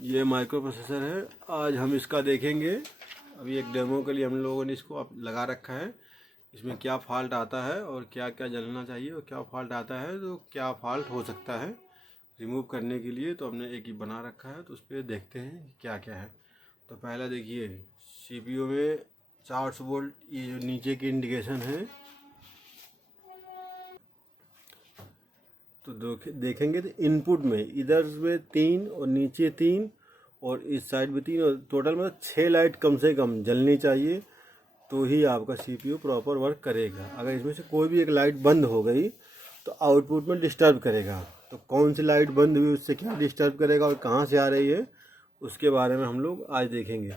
ये micro processor है। आज हम इसका देखेंगे। अभी एक डेमो के लिए हम लोगों ने इसको लगा रखा है। इसमें क्या फॉल्ट आता है और क्या क्या जलना चाहिए और क्या फॉल्ट आता है तो क्या फॉल्ट हो सकता है रिमूव करने के लिए। तो हमने एक ही बना रखा है, तो उस पर देखते हैं कि क्या क्या है। तो पहला देखिए, सीपीयू में 400 वोल्ट ये जो नीचे की इंडिकेशन है, तो देखेंगे तो इनपुट में इधर में 3 और नीचे 3 और इस साइड में 3 और टोटल मतलब 6 लाइट कम से कम जलनी चाहिए, तो ही आपका सीपीयू प्रॉपर वर्क करेगा। अगर इसमें से कोई भी एक लाइट बंद हो गई तो आउटपुट में डिस्टर्ब करेगा। तो कौन सी लाइट बंद हुई, उससे क्या डिस्टर्ब करेगा और कहाँ से आ रही है, उसके बारे में हम लोग आज देखेंगे।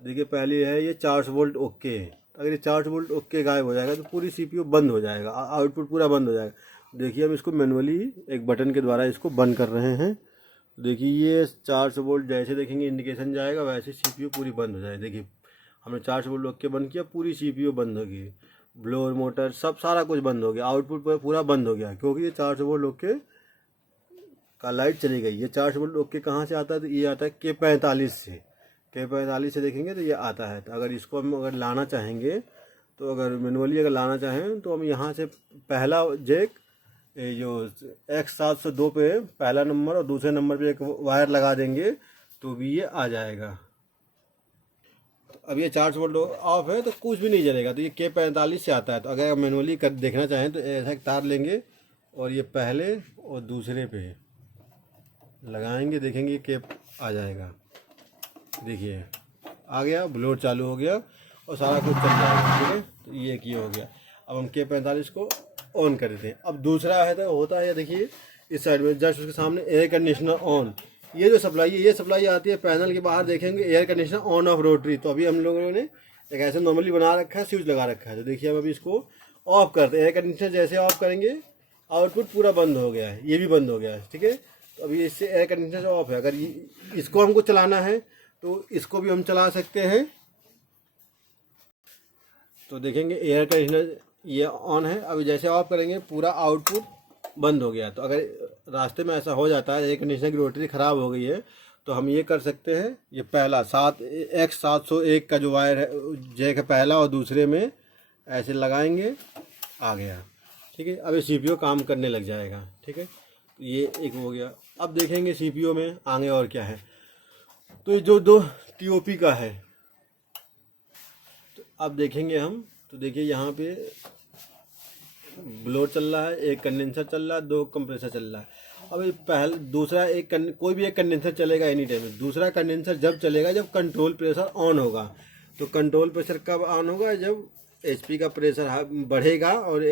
देखिए, पहली है ये 400 वोल्ट ओके है। अगर ये 400 वोल्ट ओके गायब हो जाएगा तो पूरी सीपीयू बंद हो जाएगा, आउटपुट पूरा बंद हो जाएगा। देखिए, हम इसको मैनुअली एक बटन के द्वारा इसको बंद कर रहे हैं। देखिए, ये 400 वोल्ट जैसे देखेंगे इंडिकेशन जाएगा वैसे सीपीयू पूरी बंद हो जाएगी। देखिए, हमने 400 वोल्ट ओके बंद किया, पूरी सीपीयू बंद हो गई, ब्लोअर मोटर सब सारा कुछ बंद हो गया, आउटपुट पूरा बंद हो गया, क्योंकि ये 400 वोल्ट ओके का लाइट चली गई। ये 400 वोल्ट ओके कहाँ से आता है, तो ये आता है K45 से। K45 से देखेंगे तो ये आता है। तो अगर इसको हम लाना चाहेंगे, तो अगर मैनुअली लाना चाहें तो हम यहाँ से पहला जैक ये जो X702 पे पहला नंबर और दूसरे नंबर पे एक वायर लगा देंगे तो भी ये आ जाएगा। अब ये 400 वोल्ट ऑफ है तो कुछ भी नहीं जलेगा। तो ये K45 से आता है। तो अगर मैनुअली कर देखना चाहें तो ऐसा एक तार लेंगे और ये पहले और दूसरे पे लगाएंगे, देखेंगे के आ जाएगा। देखिए, आ गया, ब्लोअर चालू हो गया और सारा कुछ चल जाएगा। ठीक है, तो ये की हो गया। अब हम K45 को ऑन कर देते हैं। अब दूसरा है तो होता है, देखिए इस साइड में जस्ट उसके सामने एयर कंडीशनर ऑन। ये जो सप्लाई है, ये सप्लाई आती है पैनल के बाहर, देखेंगे air conditioner on off rotary. तो अभी हम लोगों ने एक ऐसे नॉर्मली बना रखा है, स्विच लगा रखा है। तो देखिए, हम अभी इसको ऑफ करते हैं। एयर कंडीशनर जैसे ऑफ करेंगे आउटपुट पूरा बंद हो गया है, ये भी बंद हो गया है। ठीक है, तो अभी इससे एयर कंडीशनर ऑफ है। अगर इसको हमको चलाना है तो इसको भी हम चला सकते हैं। तो देखेंगे एयर कंडीशनर ये ऑन है। अभी जैसे ऑफ करेंगे पूरा आउटपुट बंद हो गया। तो अगर रास्ते में ऐसा हो जाता है, एयर कंडीशनर की रोटरी ख़राब हो गई है, तो हम ये कर सकते हैं। ये पहला X701 का जो वायर है, जैक है पहला और दूसरे में ऐसे लगाएंगे, आ गया। ठीक है, अब ये सीपीयू काम करने लग जाएगा। ठीक है, ये एक हो गया। अब देखेंगे सीपीयू में आगे और क्या है। तो जो दो टीओपी का है, तो अब देखेंगे हम। तो देखिए, यहाँ पे ब्लोअर चल रहा है, एक कंडेंसर चल रहा है, 2 कंप्रेसर चल रहा है। अब पहला दूसरा कोई भी एक कंडेंसर चलेगा एनी टाइम। दूसरा कंडेंसर जब चलेगा जब कंट्रोल प्रेशर ऑन होगा। तो कंट्रोल प्रेशर कब ऑन होगा, जब एचपी का प्रेशर बढ़ेगा और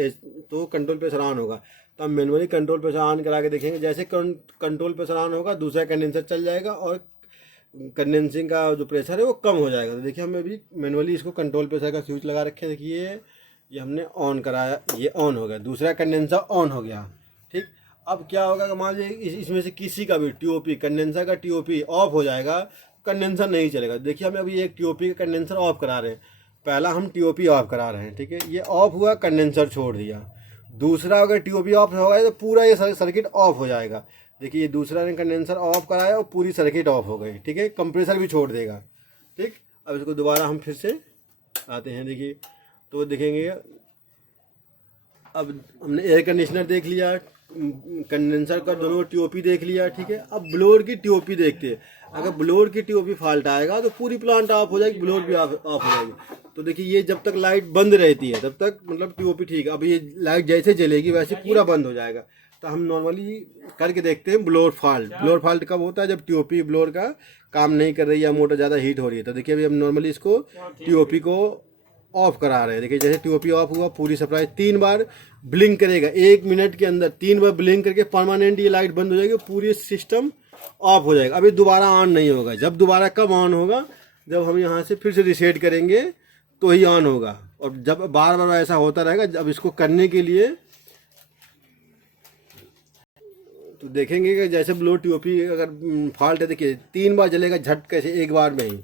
तो कंट्रोल प्रेशर ऑन होगा। तो हम मैनुअली कंट्रोल प्रेशर ऑन करा के देखेंगे। जैसे कंट्रोल प्रेशर ऑन होगा दूसरा कंडेंसर चल जाएगा और कंडेंसिंग का जो प्रेशर है वो कम हो जाएगा। तो देखिए, हमें भी मैनुअली इसको कंट्रोल प्रेशर का स्विच लगा रखे। देखिए, ये हमने ऑन कराया, ये ऑन हो गया, दूसरा कंडेंसर ऑन हो गया। ठीक, अब क्या होगा कि मान लीजिए इसमें से किसी का भी टीओपी, कंडेंसर का टीओपी ऑफ हो जाएगा, कंडेंसर नहीं चलेगा। देखिए, हमें अभी एक टीओपी का कंडेंसर ऑफ करा रहे हैं। पहला हम टीओपी ऑफ करा रहे हैं। ठीक है, ये ऑफ हुआ, कंडेंसर छोड़ दिया। दूसरा अगर टीओपी ऑफ होगा तो पूरा ये सर्किट ऑफ हो जाएगा। देखिए, ये दूसरा ने कंडेंसर ऑफ कराया और पूरी सर्किट ऑफ हो गई। ठीक है, कंप्रेसर भी छोड़ देगा। ठीक, अब इसको दोबारा हम फिर से आते हैं। देखिए, तो देखेंगे, अब हमने एयर कंडीशनर देख लिया, कंडेंसर का दोनों टीओपी देख लिया। ठीक है, अब ब्लोअर की टीओपी देखते हैं। अगर ब्लोअर की टीओपी फॉल्ट आएगा तो पूरी प्लांट ऑफ हो जाएगी, ब्लोअर भी ऑफ हो जाएगी। तो देखिए, ये जब तक लाइट बंद रहती है तब तक मतलब टीओपी ठीक है। अब ये लाइट जैसे जलेगी वैसे पूरा बंद हो जाएगा। तो हम नॉर्मली करके देखते हैं ब्लोअर फॉल्ट। ब्लोअर फॉल्ट कब होता है, जब टीओपी ब्लोअर का काम नहीं कर रही है या मोटर ज़्यादा हीट हो रही है। तो देखिए, अभी हम नॉर्मली इसको टीओपी को ऑफ करा रहे हैं। देखिए, जैसे टीओपी ऑफ हुआ, पूरी सप्लाई 3 बार ब्लिंक करेगा। 1 मिनट के अंदर 3 बार ब्लिंक करके परमानेंट ये लाइट बंद हो जाएगी, पूरी सिस्टम ऑफ हो जाएगा। अभी दोबारा ऑन नहीं होगा। जब दोबारा कब ऑन होगा, जब हम यहाँ से फिर से रिसेट करेंगे तो ही ऑन होगा। और जब बार बार ऐसा होता रहेगा, जब इसको करने के लिए तो देखेंगे कि जैसे ब्लो टीओपी अगर फॉल्ट है, देखिए 3 बार जलेगा झटके से, एक बार में ही,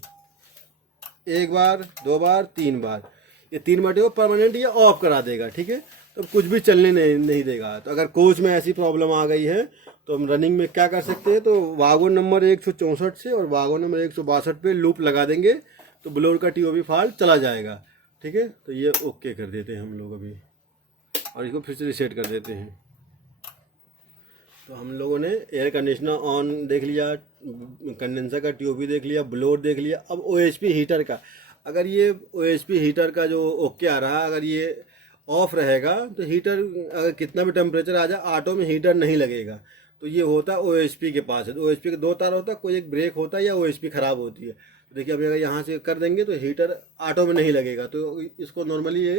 1 बार 2 बार 3 बार, ये 3 बार को परमानेंट ये ऑफ करा देगा। ठीक है, तो कुछ भी चलने नहीं देगा। तो अगर कोच में ऐसी प्रॉब्लम आ गई है तो हम रनिंग में क्या कर सकते हैं, तो वागोन नंबर 164 से और वागोन नंबर 162 पे लूप लगा देंगे तो ब्लोअर का टीओबी फॉल्ट चला जाएगा। ठीक है, तो ये ओके कर देते हैं हम लोग अभी, और इसको फिर से रीसेट कर देते हैं। तो हम लोगों ने एयर कंडीशनर ऑन देख लिया, कंडेंसर का टीओबी देख लिया, ब्लोअर देख लिया। अब ओएचपी हीटर का, अगर ये ओएचपी हीटर का जो ओके आ रहा है, अगर ये ऑफ रहेगा तो हीटर अगर कितना भी टेम्परेचर आ जाए ऑटो में हीटर नहीं लगेगा। तो ये होता है ओएचपी के पास है। तो ओएचपी के दो तार होता है, कोई एक ब्रेक होता है या ओएचपी ख़राब होती है। तो देखिए अभी अगर यहाँ से कर देंगे तो हीटर ऑटो में नहीं लगेगा। तो इसको नॉर्मली ये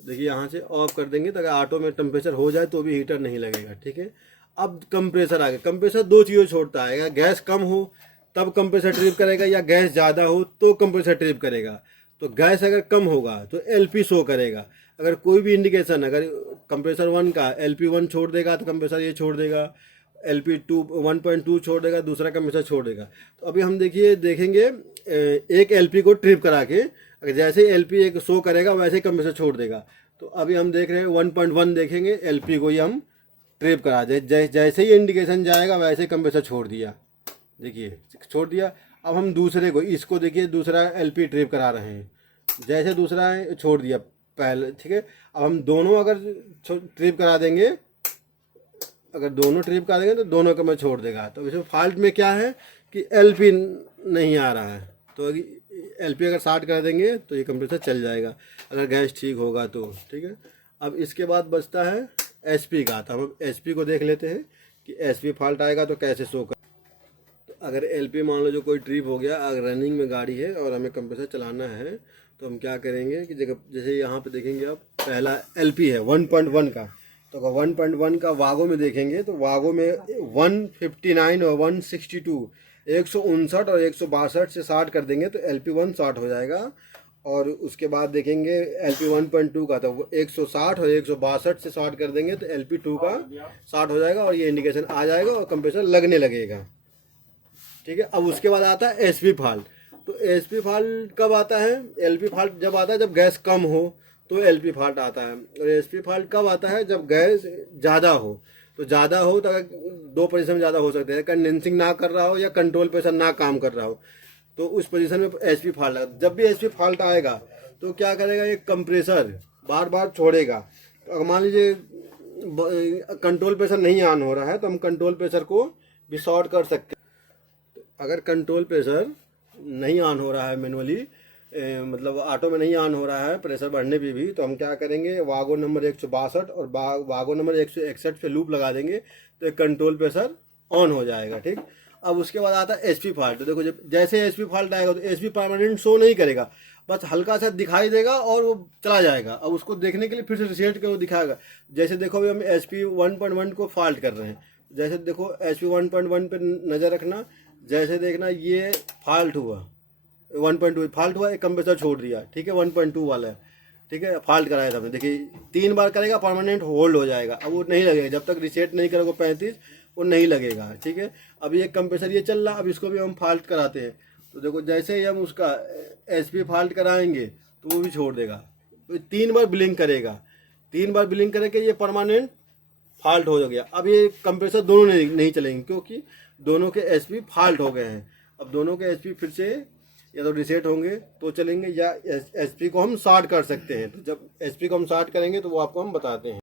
देखिए यहाँ से ऑफ कर देंगे तो अगर ऑटो में टेम्परेचर हो जाए तो भी हीटर नहीं लगेगा। ठीक है, अब कंप्रेसर आ गया। कंप्रेसर दो चीज़ों छोड़ता है, या गैस कम हो तब कंप्रेसर ट्रिप करेगा, या गैस ज़्यादा हो तो कंप्रेसर ट्रिप करेगा। तो गैस अगर कम होगा तो एलपी शो करेगा। अगर कोई भी इंडिकेशन, अगर कंप्रेसर 1 का LP1 छोड़ देगा तो कंप्रेसर ये छोड़ देगा, LP2 1.2 छोड़ देगा, दूसरा कंप्रेसर छोड़ देगा। तो अभी हम देखेंगे एक LP को ट्रिप करा के, अगर जैसे LP एक शो करेगा वैसे ही कंप्रेसर छोड़ देगा। तो अभी हम देख रहे हैं 1.1 देखेंगे, LP को ही हम ट्रिप करा दे, जैसे ही इंडिकेशन जाएगा वैसे ही कंप्रेसर छोड़ दिया, देखिए छोड़ दिया। अब हम दूसरे को, इसको देखिए दूसरा LP ट्रिप करा रहे हैं, जैसे दूसरा है छोड़ दिया पहले। ठीक है, अब हम दोनों अगर ट्रिप करा देंगे, अगर दोनों ट्रिप करा देंगे तो दोनों का मैं छोड़ देगा। तो इसमें फॉल्ट में क्या है कि LP नहीं आ रहा है। तो LP अगर स्टार्ट कर देंगे तो ये कंप्रेसर चल जाएगा, अगर गैस ठीक होगा तो। ठीक है, अब इसके बाद बचता है SP का। तो हम SP को देख लेते हैं कि SP फॉल्ट आएगा तो कैसे शो कर। तो अगर LP मान लो जो कोई ट्रिप हो गया, अगर रनिंग में गाड़ी है और हमें कंप्रेसर चलाना है तो हम क्या करेंगे कि जैसे यहाँ पे देखेंगे आप, पहला LP है 1.1 का। तो अगर 1.1 का वागो में देखेंगे तो वागो में 159 और 162 159 और 162 से स्टार्ट कर देंगे तो LP1 स्टार्ट हो जाएगा। और उसके बाद देखेंगे LP 1.2 का, तो 160 और 162 से स्टार्ट कर देंगे तो LP2 का स्टार्ट हो जाएगा और ये इंडिकेशन आ जाएगा और कंप्रेसर लगने लगेगा। ठीक है, अब उसके बाद आता है SP फॉल्ट। तो SP फॉल्ट कब आता है? LP फॉल्ट जब आता है जब गैस कम हो तो LP फॉल्ट आता है, और SP फॉल्ट कब आता है जब गैस ज़्यादा हो। तो ज़्यादा हो तो दो पोजीशन में ज़्यादा हो सकते हैं, कंडेंसिंग ना कर रहा हो या कंट्रोल प्रेशर ना काम कर रहा हो, तो उस पोजीशन में SP फॉल्ट आएगा। जब भी SP फॉल्ट आएगा तो क्या करेगा, ये कंप्रेसर बार बार छोड़ेगा। तो अगर मान लीजिए कंट्रोल प्रेशर नहीं ऑन हो रहा है तो हम कंट्रोल प्रेशर को भी शॉर्ट कर सकते हैं। अगर कंट्रोल प्रेशर नहीं ऑन हो रहा है मैनुअली, मतलब ऑटो में नहीं ऑन हो रहा है प्रेशर बढ़ने पे भी, तो हम क्या करेंगे, वागो नंबर 162 और वागो नंबर 161 पे लूप लगा देंगे तो एक कंट्रोल प्रेशर ऑन हो जाएगा। ठीक, अब उसके बाद आता है SP फॉल्ट। तो देखो जब जैसे SP फॉल्ट आएगा तो SP परमानेंट शो नहीं करेगा, बस हल्का सा दिखाई देगा और वो चला जाएगा। अब उसको देखने के लिए फिर से रिसेट करके वो दिखाएगा। जैसे देखो अभी हम SP 1.1 को फॉल्ट कर रहे हैं, जैसे देखो SP 1.1 पे नज़र रखना, जैसे देखना ये फॉल्ट हुआ 1.2 फॉल्ट हुआ, एक कंप्रेसर छोड़ दिया। ठीक है, 1.2 वाला है। ठीक है, फॉल्ट कराया था हमने, देखिए 3 बार करेगा परमानेंट होल्ड हो जाएगा। अब वो नहीं लगेगा जब तक रिसेट नहीं करोगे 35, वो नहीं लगेगा। ठीक है, अब ये कंप्रेसर ये चल रहा, अब इसको भी हम फॉल्ट कराते हैं। तो देखो जैसे ही हम उसका SP फॉल्ट कराएंगे तो वो भी छोड़ देगा, तो 3 बार ब्लिंक करेगा, 3 बार ब्लिंक करके ये परमानेंट फॉल्ट हो गया। अब ये कंप्रेसर दोनों नहीं चलेंगे क्योंकि दोनों के SP फॉल्ट हो गए हैं। अब दोनों के SP फिर से या तो रिसेट होंगे तो चलेंगे, या SP को हम शॉर्ट कर सकते हैं। तो जब SP को हम शॉर्ट करेंगे तो वो आपको हम बताते हैं।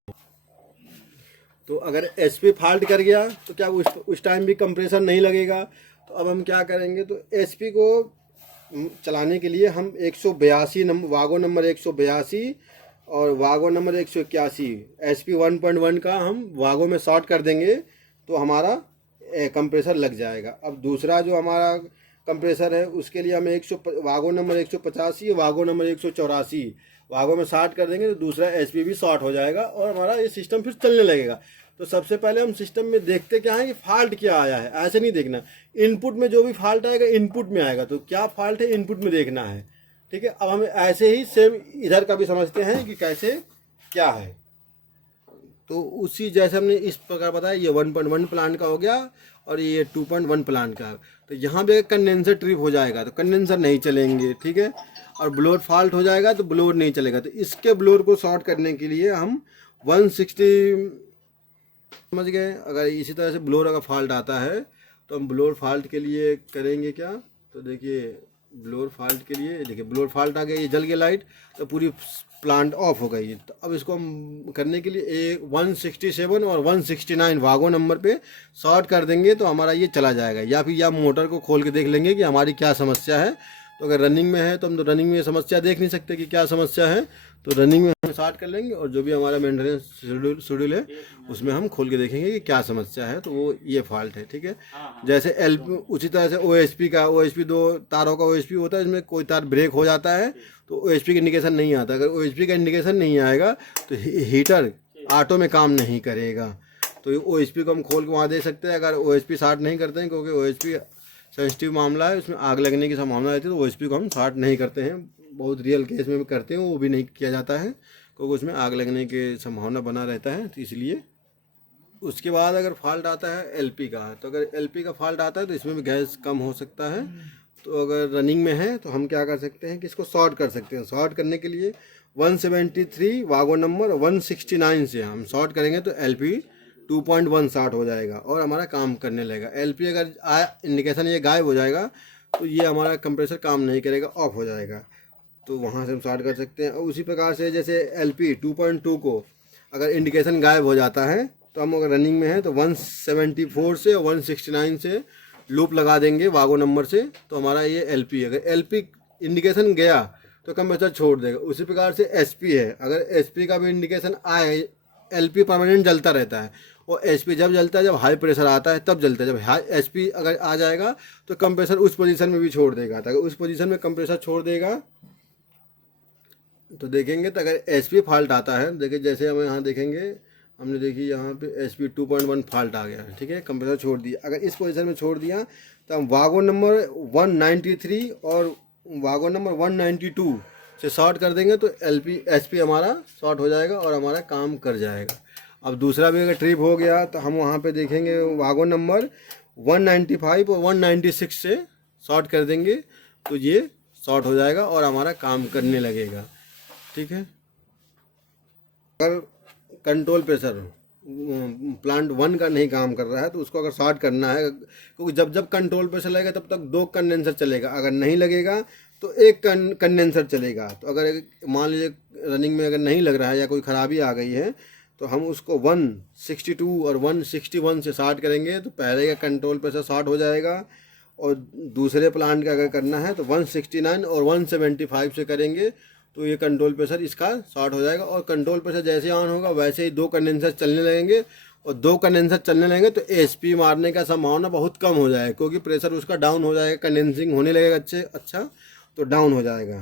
तो अगर SP फॉल्ट कर गया तो क्या उस टाइम भी कंप्रेसर नहीं लगेगा। तो अब हम क्या करेंगे, तो SP को चलाने के लिए हम 182 नंबर, वागो नंबर 182 और वागो नंबर 181 SP 1.1 का हम वागो में शॉर्ट कर देंगे तो हमारा कंप्रेसर लग जाएगा। अब दूसरा जो हमारा कंप्रेसर है उसके लिए हमें वागो नंबर 185 वागो नंबर 184 वागो में शॉर्ट कर देंगे तो दूसरा SP भी शॉर्ट हो जाएगा और हमारा ये सिस्टम फिर चलने लगेगा। तो सबसे पहले हम सिस्टम में देखते क्या है कि फॉल्ट क्या आया है, ऐसे नहीं देखना। इनपुट में जो भी फॉल्ट आएगा इनपुट में आएगा, तो क्या फॉल्ट है इनपुट में देखना है। ठीक है, अब हम ऐसे ही सेम इधर का भी समझते हैं कि कैसे क्या है। तो उसी जैसे हमने इस प्रकार बताया, ये 1.1 प्लांट का हो गया और ये 2.1 प्लांट का। तो यहाँ पे कंडेंसर ट्रिप हो जाएगा तो कंडेंसर नहीं चलेंगे। ठीक है, और ब्लोअर फॉल्ट हो जाएगा तो ब्लोअर नहीं चलेगा। तो इसके ब्लोअर को शॉर्ट करने के लिए हम 160 समझ गए। अगर इसी तरह से ब्लोअर अगर फॉल्ट आता है तो हम ब्लोअर फॉल्ट के लिए करेंगे क्या, तो देखिए ब्लोअर फॉल्ट के लिए देखिए ब्लोअर फॉल्ट आ गया, ये जल गई लाइट तो पूरी प्लांट ऑफ हो गई है। तो अब इसको हम करने के लिए एक 167 और 169 वागो नंबर पे शॉर्ट कर देंगे तो हमारा ये चला जाएगा। या फिर या मोटर को खोल के देख लेंगे कि हमारी क्या समस्या है। तो अगर रनिंग में है तो हम तो रनिंग में समस्या देख नहीं सकते कि क्या समस्या है, तो रनिंग में हम स्टार्ट कर लेंगे और जो भी हमारा मेंटेनेंस शेड्यूल है उसमें हम खोल के देखेंगे कि क्या समस्या है, तो वो ये फॉल्ट है। ठीक है, जैसे उसी तरह से OSP का OSP 2 तारों का OSP होता है, इसमें कोई तार ब्रेक हो जाता है तो OSP का इंडिकेशन नहीं आता। अगर OSP का इंडिकेशन नहीं आएगा तो हीटर ऑटो में काम नहीं करेगा। तो OSP को हम खोल के वहाँ दे सकते हैं। अगर OSP स्टार्ट नहीं करते हैं क्योंकि OSP सेंसिटिव मामला है, उसमें आग लगने की संभावना रहती है, तो OSP को हम स्टार्ट नहीं करते हैं। बहुत रियल केस में भी करते हैं, वो भी नहीं किया जाता है क्योंकि उसमें आग लगने की संभावना बना रहता है, तो इसलिए। उसके बाद अगर फॉल्ट आता है LP का, तो अगर LP का फॉल्ट आता है तो इसमें भी गैस कम हो सकता है। तो अगर रनिंग में है तो हम क्या कर सकते हैं कि इसको शॉर्ट कर सकते हैं। शॉर्ट करने के लिए 173 वागो नंबर 169 से हम शॉर्ट करेंगे तो LP 2.1 शॉर्ट हो जाएगा और हमारा काम करने लगेगा। LP अगर इंडिकेशन ये गायब हो जाएगा तो ये हमारा कंप्रेसर काम नहीं करेगा, ऑफ हो जाएगा। तो वहाँ से हम स्टार्ट कर सकते हैं। और उसी प्रकार से जैसे LP 2.2 को अगर इंडिकेशन गायब हो जाता है तो हम अगर रनिंग में है तो 174 से 169 से लूप लगा देंगे वागो नंबर से, तो हमारा ये LP अगर LP इंडिकेशन गया तो कंप्रेसर छोड़ देगा। उसी प्रकार से SP है, अगर SP का भी इंडिकेशन आए, LP परमानेंट जलता रहता है और SP जब जलता है जब हाई प्रेशर आता है तब जलता है। जब हाई SP अगर आ जाएगा तो कंप्रेसर उस पोजीशन में भी छोड़ देगा। तो अगर उस पोजीशन में कंप्रेसर छोड़ देगा तो देखेंगे, तो अगर SP फॉल्ट आता है, देखिए जैसे हम यहाँ देखेंगे, हमने देखी यहाँ पे SP 2.1 फॉल्ट आ गया है। ठीक है, कंप्रेसर छोड़ दिया। अगर इस पोजीशन में छोड़ दिया तो हम वागो नंबर 193 और वागो नंबर 192 से शॉर्ट कर देंगे तो SP हमारा शॉर्ट हो जाएगा और हमारा काम कर जाएगा। अब दूसरा भी अगर ट्रिप हो गया तो हम वहाँ पे देखेंगे वागो नंबर 195 और 196 से शॉर्ट कर देंगे तो ये शॉर्ट हो जाएगा और हमारा काम करने लगेगा। ठीक है, अगर कंट्रोल प्रेशर प्लांट 1 का नहीं काम कर रहा है तो उसको अगर शॉर्ट करना है, क्योंकि जब जब कंट्रोल प्रेशर लगेगा तब तक 2 कंडेंसर चलेगा, अगर नहीं लगेगा तो 1 कंडेंसर चलेगा। तो अगर मान लीजिए रनिंग में अगर नहीं लग रहा है या कोई ख़राबी आ गई है तो हम उसको 162 और 161 से शॉर्ट करेंगे तो पहले का कंट्रोल प्रेशर शॉर्ट हो जाएगा। और दूसरे प्लांट का अगर करना है तो 169 और 175 से करेंगे तो ये कंट्रोल प्रेशर इसका शॉर्ट हो जाएगा। और कंट्रोल प्रेशर जैसे ऑन होगा वैसे ही 2 कंडेंसर चलने लगेंगे और 2 कंडेंसर चलने लगेंगे तो SP मारने का संभावना बहुत कम हो जाएगा, क्योंकि प्रेशर उसका डाउन हो जाएगा, कंडेंसिंग होने लगेगा अच्छा तो डाउन हो जाएगा।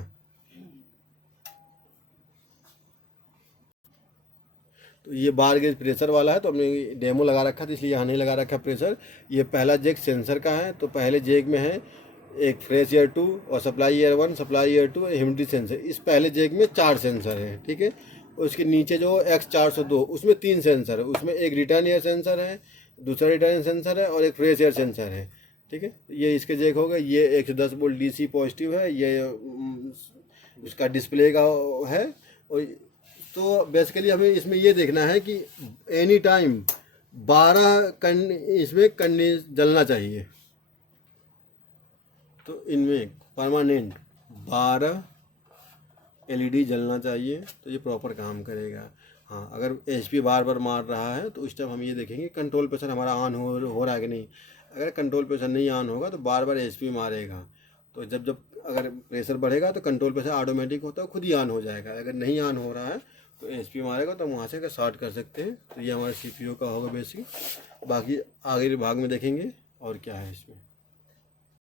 तो ये बार गेज प्रेशर वाला है, तो हमने डेमो लगा रखा था इसलिए यहाँ नहीं लगा रखा प्रेशर। ये पहला जैक सेंसर का है, तो पहले जैक में है एक फ्रेश एयर 2 और सप्लाई एयर 1, सप्लाई एयर 2 और ह्यूमिडिटी सेंसर। इस पहले जैक में 4 सेंसर हैं। ठीक है, उसके नीचे जो X402 उसमें 3 सेंसर है, उसमें एक रिटर्न एयर सेंसर है, दूसरा रिटर्न सेंसर है और एक फ्रेश एयर सेंसर है। ठीक है, ये इसके जैक होगा। ये 110 वोल्ट DC पॉजिटिव है, ये उसका डिस्प्ले का है। और तो बेसिकली हमें इसमें ये देखना है कि एनी टाइम 12 इसमें कंडेंस जलना चाहिए। तो इनमें परमानेंट 12 LED जलना चाहिए तो ये प्रॉपर काम करेगा। हाँ, अगर HP बार बार मार रहा है तो उस टाइम हम ये देखेंगे कंट्रोल प्रेशर हमारा ऑन हो रहा है कि नहीं। अगर कंट्रोल प्रेशर नहीं ऑन होगा तो बार बार HP मारेगा। तो जब अगर प्रेशर बढ़ेगा तो कंट्रोल प्रेशर ऑटोमेटिक होता है खुद ही ऑन हो जाएगा। अगर नहीं ऑन हो रहा है तो HP मारेगा तो हम वहाँ से शॉर्ट कर सकते हैं। तो ये हमारे CPU का होगा बेसिक। बाकी आगे भाग में देखेंगे और क्या है इसमें।